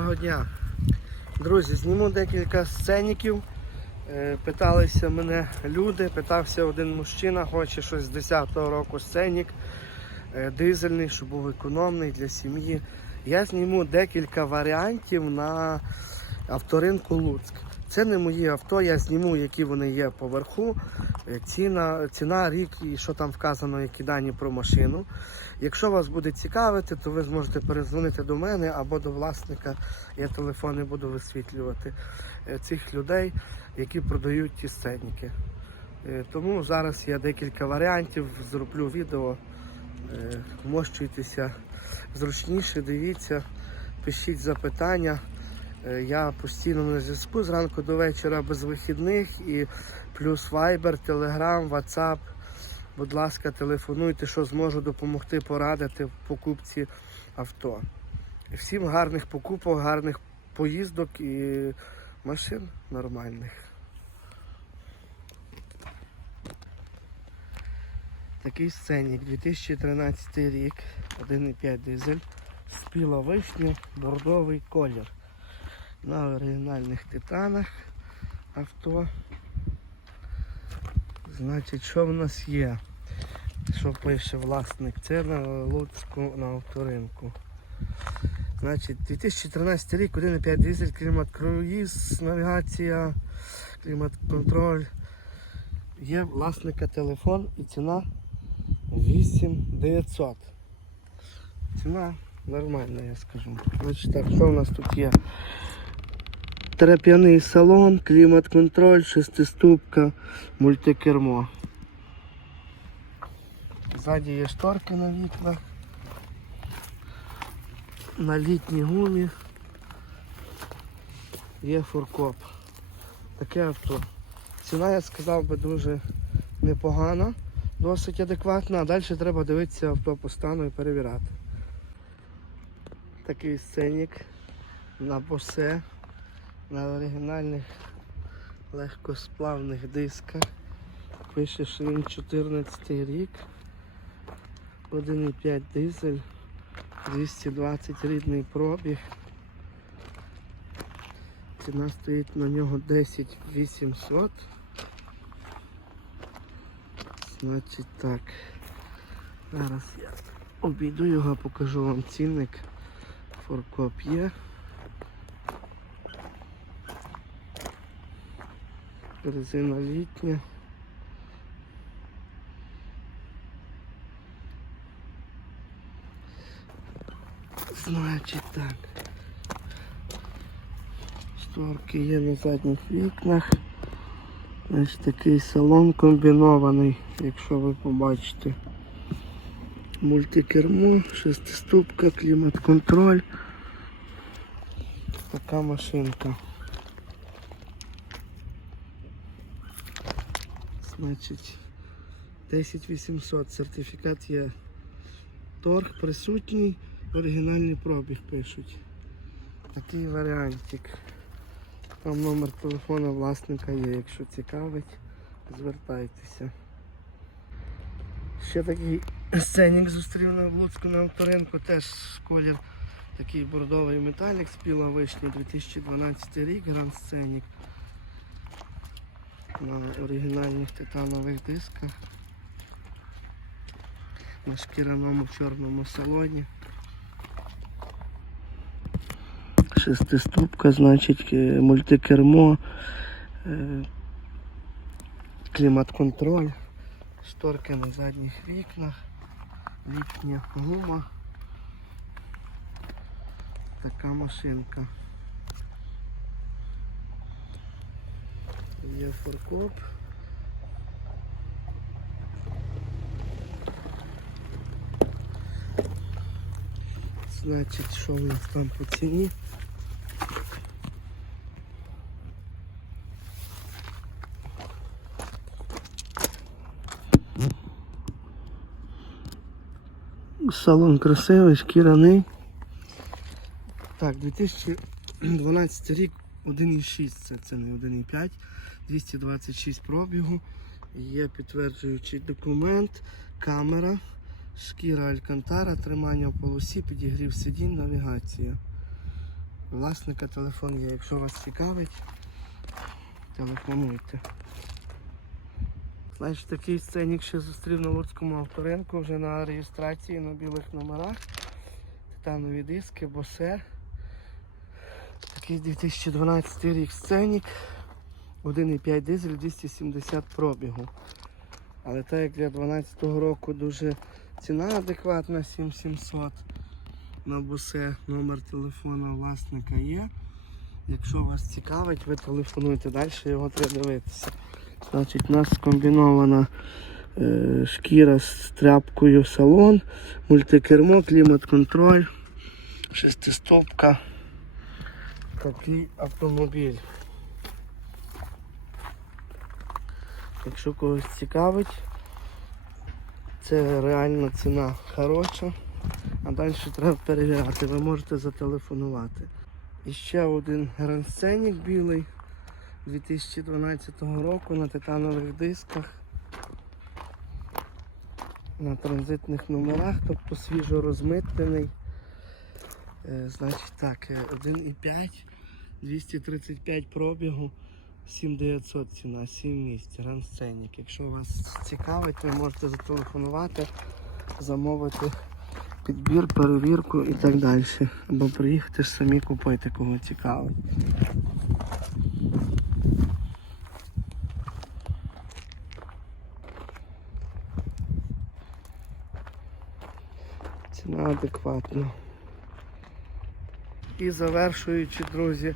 Доброго дня. Друзі, зніму декілька сценіків. Е, Питалися мене люди, питався один мужчина, хоче щось з 10-го року сценік, е, дизельний, щоб був економний для сім'ї. Я зніму декілька варіантів на авторинку Луцьк. Це не мої авто, я зніму, які вони є поверху. Е, Ціна, ціна, рік і що там вказано, які дані про машину. Якщо вас буде цікавити, то ви зможете перезвонити до мене або до власника. Я телефони буду висвітлювати е, цих людей, які продають ті сценіки. Е, Тому зараз я декілька варіантів зроблю відео. Вмощуйтеся зручніше, дивіться, пишіть запитання. Е, Я постійно на зв'язку зранку до вечора без вихідних і плюс Viber, Telegram, WhatsApp. Будь ласка, телефонуйте, що зможу допомогти порадити в покупці авто. Всім гарних покупок, гарних поїздок і машин нормальних. Такий сценік 2013 рік, 1,5 дизель, спіла вишня, бордовий колір. На оригінальних титанах авто. Значить, що в нас є? Що пише власник? Це на Луцьку на авторинку. Значить, 2013 рік, 1,5 дизель, клімат-круїз, навігація, клімат-контроль. Є власника телефон і ціна 8900. Ціна нормальна, я скажу. Значить так, що у нас тут є? Терап'яний салон, клімат-контроль, шестиступка, мультикермо. Ззаді є шторки на вікнах. На літній гумі є фуркоп. Таке авто. Ціна, я сказав би, дуже непогана, досить адекватна, а далі треба дивитися авто по стану і перевіряти. Такий сценік на босе, на оригінальних легкосплавних дисках. Пише, що він 14 рік. 1,5 дизель, 220 рідний пробіг. Ціна стоїть на нього 10 800. Значить так. Зараз я обійду його, покажу вам цінник. Форкоп є. Резина літня. Значить так. Шторки є на задніх вікнах. Ось такий салон комбінований, якщо ви побачите. Мультикермо, шестиступка, клімат-контроль. Така машинка. Значить 10800 сертифікат є. Торг присутній, оригінальний пробіг пишуть. Такий варіантик. Там номер телефона власника є, якщо цікавить, звертайтеся. Ще такий сценік зустрів на Луцьку на авторинку, теж колір такий бордовий металік, спіла вишні 2012 рік, гранд сценік. На оригінальних титанових дисках. На шкіряному чорному салоні. Шестиступка, значить, е, мультикермо, е, клімат-контроль, шторки на задніх вікнах, літня гума. Така машинка. Є форкоп. Значить, що в нас там по ціні? Салон красивий, шкіряний. Так, 2012 рік 1,6, це, це не 1,5, 226 пробігу. Є підтверджуючий документ, камера, шкіра Алькантара, тримання в полосі, підігрів сидінь, навігація. Власника телефон є. Якщо вас цікавить, телефонуйте. Знаєш, такий сценік ще зустрів на Луцькому авторинку вже на реєстрації на білих номерах. Титанові диски, босе. Такий 2012 рік сценік. 1,5 дизель 270 пробігу. Але так як для 2012 року дуже ціна адекватна 7700 на босе, номер телефона власника є. Якщо вас цікавить, ви телефонуйте далі, його треба дивитися. Значить, у нас скомбінована е, шкіра з тряпкою салон, мультикермо, клімат-контроль, шестистопка. Такий автомобіль. Якщо когось цікавить, це реальна ціна хороша. А далі треба перевіряти, ви можете зателефонувати. І ще один грансценік білий 2012 року на титанових дисках. На транзитних номерах, тобто свіжо розмитнений. Е, значить так, е, 1,5, 235 пробігу, 7900 ціна, 7 місць, грансценік. Якщо вас цікавить, ви можете зателефонувати, замовити підбір, перевірку і так далі. Або приїхати ж самі купити, кого цікавить. Ціна адекватна. І завершуючи, друзі,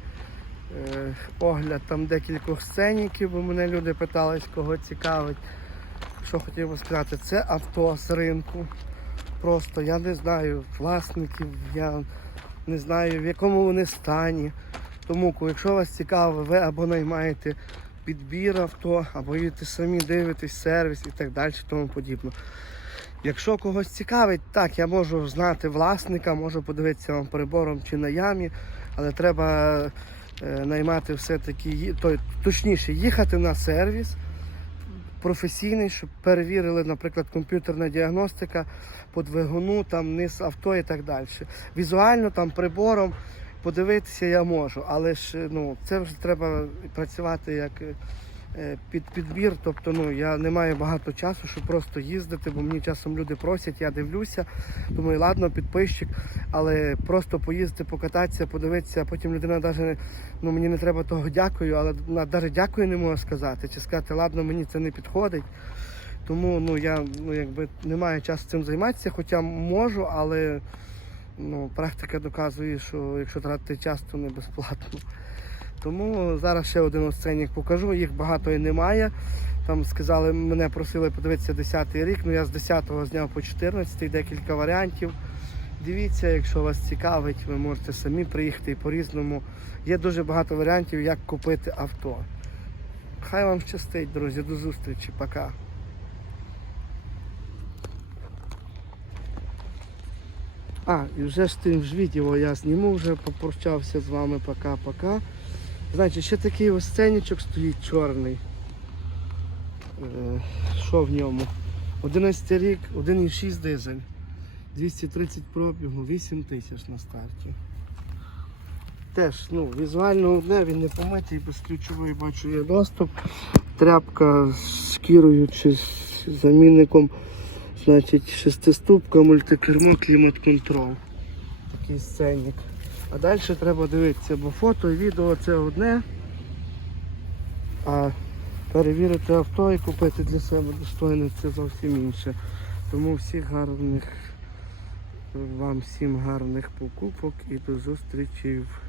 огляд там декількох сценіків, бо мене люди питались, кого цікавить. Що хотів би сказати, це авто з ринку. Просто я не знаю власників, я не знаю в якому вони стані. Тому, якщо вас цікаво, ви або наймаєте підбір авто, або їдете самі дивитесь сервіс і так далі, тому подібне. Якщо когось цікавить, так, я можу знати власника, можу подивитися вам прибором чи на ямі, але треба наймати все-таки, точніше, їхати на сервіс професійний, щоб перевірили, наприклад, комп'ютерна діагностика по двигуну, там низ авто і так далі. Візуально там прибором подивитися я можу, але ж е, ну, це вже треба працювати як е, е, під підбір. Тобто ну, я не маю багато часу, щоб просто їздити, бо мені часом люди просять, я дивлюся. Думаю, ладно, підписчик, але просто поїздити, покататися, подивитися, а потім людина навіть ну, мені не треба того дякую, але навіть дякую не можу сказати. Чи сказати, ладно, мені це не підходить. Тому ну, я ну, якби, не маю часу цим займатися, хоча можу, але ну, практика доказує, що якщо тратити час, то не безплатно. Тому зараз ще один оценник покажу, їх багато і немає. Там сказали, мене просили подивитися 10-й рік, ну я з 10-го зняв по 14-й декілька варіантів. Дивіться, якщо вас цікавить, ви можете самі приїхати і по-різному. Є дуже багато варіантів, як купити авто. Хай вам щастить, друзі, до зустрічі, пока. А, і вже ж тим ж відео я зніму, вже попрощався з вами пока-пока. Значить, ще такий ось сценічок стоїть чорний. Е, Що в ньому? 11 рік, 1,6 дизель. 230 пробігу, 8 тисяч на старті. Теж ну, візуально одне, він не помитий, безключовий бачу є доступ. Тряпка з шкірою чи з замінником. Значить, шестиступка, мультикермо, клімат-контрол. Такий сценник. А далі треба дивитися, бо фото і відео це одне. А перевірити авто і купити для себе достойне це зовсім інше. Тому всіх гарних, вам всім гарних покупок і до зустрічі в